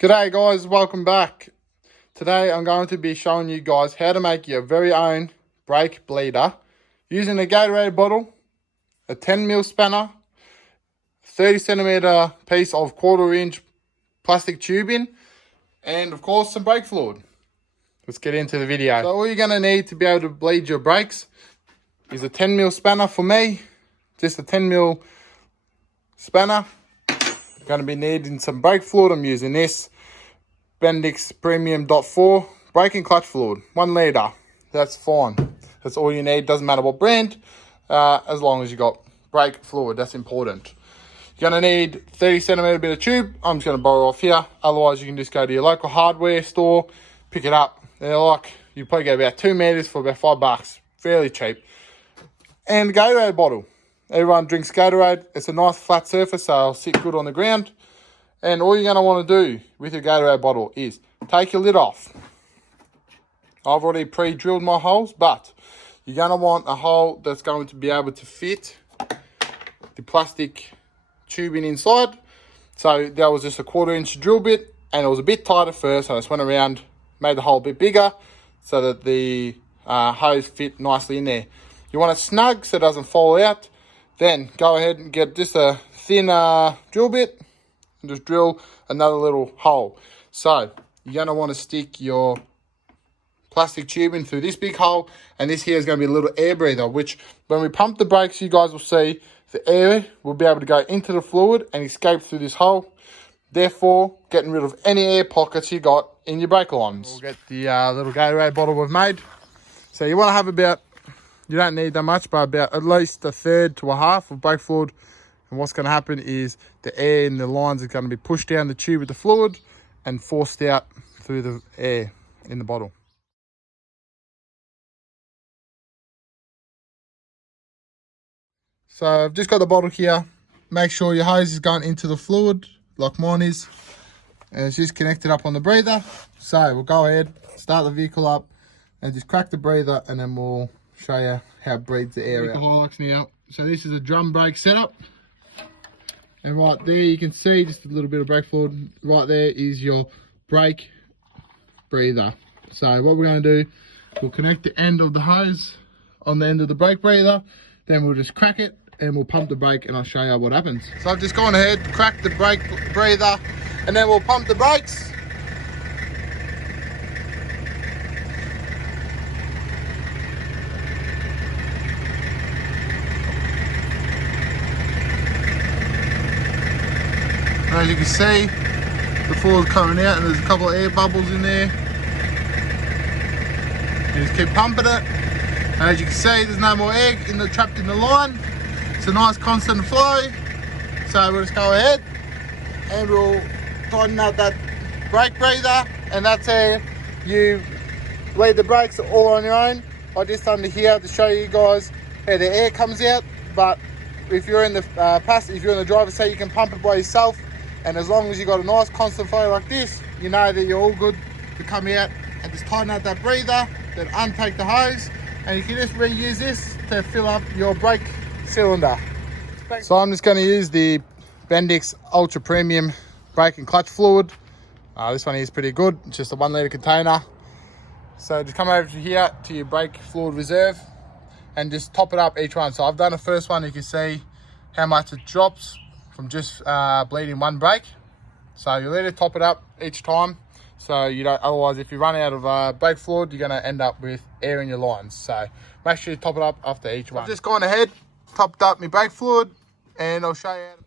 G'day guys, welcome back. Today I'm going to be showing you guys how to make your very own brake bleeder using a Gatorade bottle, a 10mm spanner, 30cm piece of 1/4 inch plastic tubing, and of course some brake fluid. Let's get into the video. So all you're going to need to be able to bleed your brakes is a 10mm spanner for me, just a 10mm spanner. Going to be needing some brake fluid. I'm using this Bendix Premium .4 brake and clutch fluid, 1 litre. That's fine. That's all you need. Doesn't matter what brand, as long as you got brake fluid. That's important. You're going to need 30cm bit of tube. I'm just going to borrow off here. Otherwise, you can just go to your local hardware store, pick it up. They're like, you probably get about 2 meters for about $5. Fairly cheap. And a Gatorade bottle. Everyone drinks Gatorade. It's a nice flat surface, so it'll sit good on the ground. And all you're going to want to do with your Gatorade bottle is take your lid off. I've already pre-drilled my holes, but you're going to want a hole that's going to be able to fit the plastic tubing inside. So that was just a 1/4 inch drill bit, and it was a bit tight at first. So I just went around, made the hole a bit bigger so that the hose fit nicely in there. You want it snug so it doesn't fall out. Then go ahead and get just a thin drill bit and just drill another little hole. So you're going to want to stick your plastic tubing through this big hole, and this here is going to be a little air breather, which when we pump the brakes, you guys will see the air will be able to go into the fluid and escape through this hole, therefore getting rid of any air pockets you got in your brake lines. We'll get the little Gatorade bottle we've made. So you want to have about, you don't need that much, but about at least 1/3 to 1/2 of brake fluid. And what's going to happen is the air in the lines is going to be pushed down the tube with the fluid and forced out through the air in the bottle. So I've just got the bottle here. Make sure your hose is going into the fluid like mine is. And it's just connected up on the breather. So we'll go ahead, start the vehicle up and just crack the breather, and then we'll show you how it breathes the air out. Hydraulics now. So this is a drum brake setup. And right there you can see just a little bit of brake fluid. Right there is your brake breather. So what we're going to do, we'll connect the end of the hose on the end of the brake breather. Then we'll just crack it and we'll pump the brake, and I'll show you what happens. So I've just gone ahead, cracked the brake breather, and then we'll pump the brakes. As you can see, the fluid coming out, and there's a couple of air bubbles in there. You just keep pumping it, and as you can see, there's no more air trapped in the line. It's a nice constant flow. So we'll just go ahead and we'll tighten up that brake breather, and that's how you bleed the brakes all on your own. I just under here to show you guys how the air comes out, but if you're in the if you're in the driver's seat, you can pump it by yourself. And as long as you got a nice constant flow like this, you know that you're all good to come out and just tighten out that breather, then untake the hose, and you can just reuse this to fill up your brake cylinder. So I'm just going to use the Bendix Ultra Premium brake and clutch fluid. This one is pretty good. It's just a 1 litre container. So just come over to here to your brake fluid reserve and just top it up each one. So I've done the first one. You can see how much it drops from just bleeding one brake. So you let it top it up each time, so you don't, otherwise if you run out of brake fluid, you're going to end up with air in your lines. So make sure you top it up after each one. I've just gone ahead, topped up my brake fluid, and I'll show you.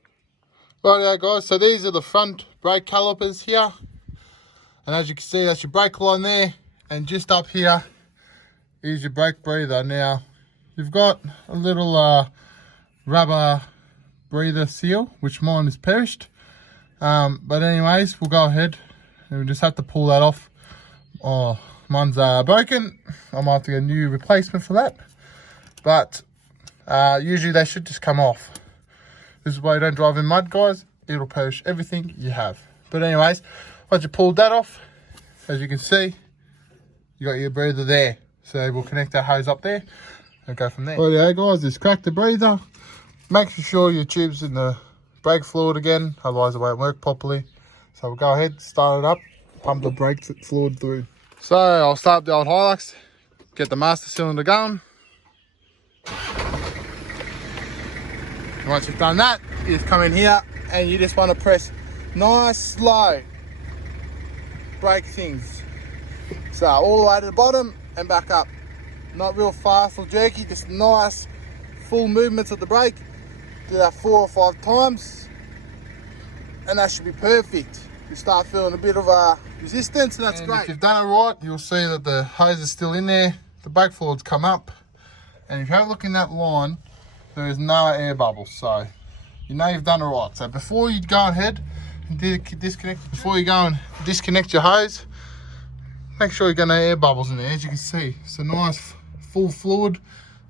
Right guys, so these are the front brake calipers here, and as you can see, that's your brake line there, and just up here is your brake breather. Now you've got a little rubber breather seal, which mine is perished, but anyways, we'll go ahead and we just have to pull that off. Oh, mine's broken. I might have to get a new replacement for that, but usually they should just come off. This is why you don't drive in mud, guys. It'll perish everything you have. But anyways, once you pulled that off, as you can see, you got your breather there. So we'll connect that hose up there and go from there. Well, yeah guys, just crack the breather. Make sure your tube's in the brake fluid again, otherwise it won't work properly. So So we'll go ahead, start it up, pump the brake fluid through. So I'll start up the old Hilux, get the master cylinder going. And once you've done that, you just come in here and you just want to press nice slow brake things. So all the way to the bottom and back up. Not real fast or jerky, just nice full movements of the brake. Do that 4 or 5 times and that should be perfect. You start feeling a bit of a resistance and that's great. If you've done it right, you'll see that the hose is still in there, the brake fluid's come up, and if you have a look in that line, there is no air bubbles, so you know you've done it right. So before you go ahead and disconnect your hose, make sure you've got no air bubbles in there. As you can see, it's a nice full fluid.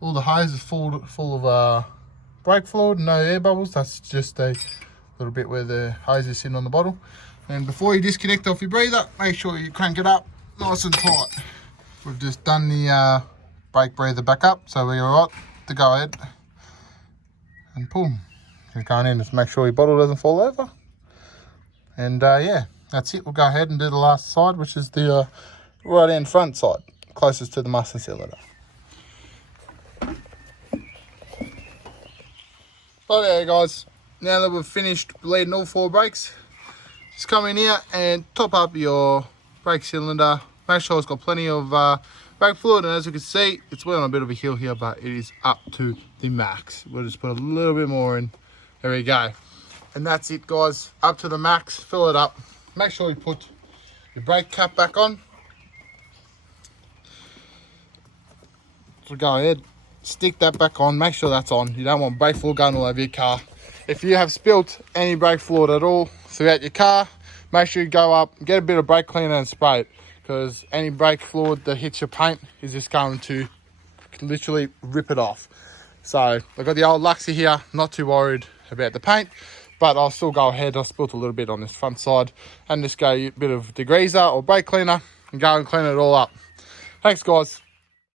All the hose is full of brake fluid, no air bubbles. That's just a little bit where the hose is sitting on the bottle. And before you disconnect off your breather, make sure you crank it up nice and tight. We've just done the brake breather back up, so we're all right to go ahead and pull. You're going in, just make sure your bottle doesn't fall over. And yeah, that's it. We'll go ahead and do the last side, which is the right hand front side, closest to the master cylinder. But there guys, now that we've finished bleeding all 4 brakes, just come in here and top up your brake cylinder. Make sure it's got plenty of brake fluid, and as you can see, it's on a bit of a hill here, but it is up to the max. We'll just put a little bit more in. There we go. And that's it guys, up to the max, fill it up. Make sure you put your brake cap back on. So go ahead, stick that back on, make sure that's on. You don't want brake fluid going all over your car. If you have spilt any brake fluid at all throughout your car, make sure you go up, get a bit of brake cleaner and spray it, because any brake fluid that hits your paint is just going to literally rip it off. So I've got the old Luxie here, not too worried about the paint, but I'll still go ahead. I spilt a little bit on this front side and just go a bit of degreaser or brake cleaner and go and clean it all up. Thanks guys.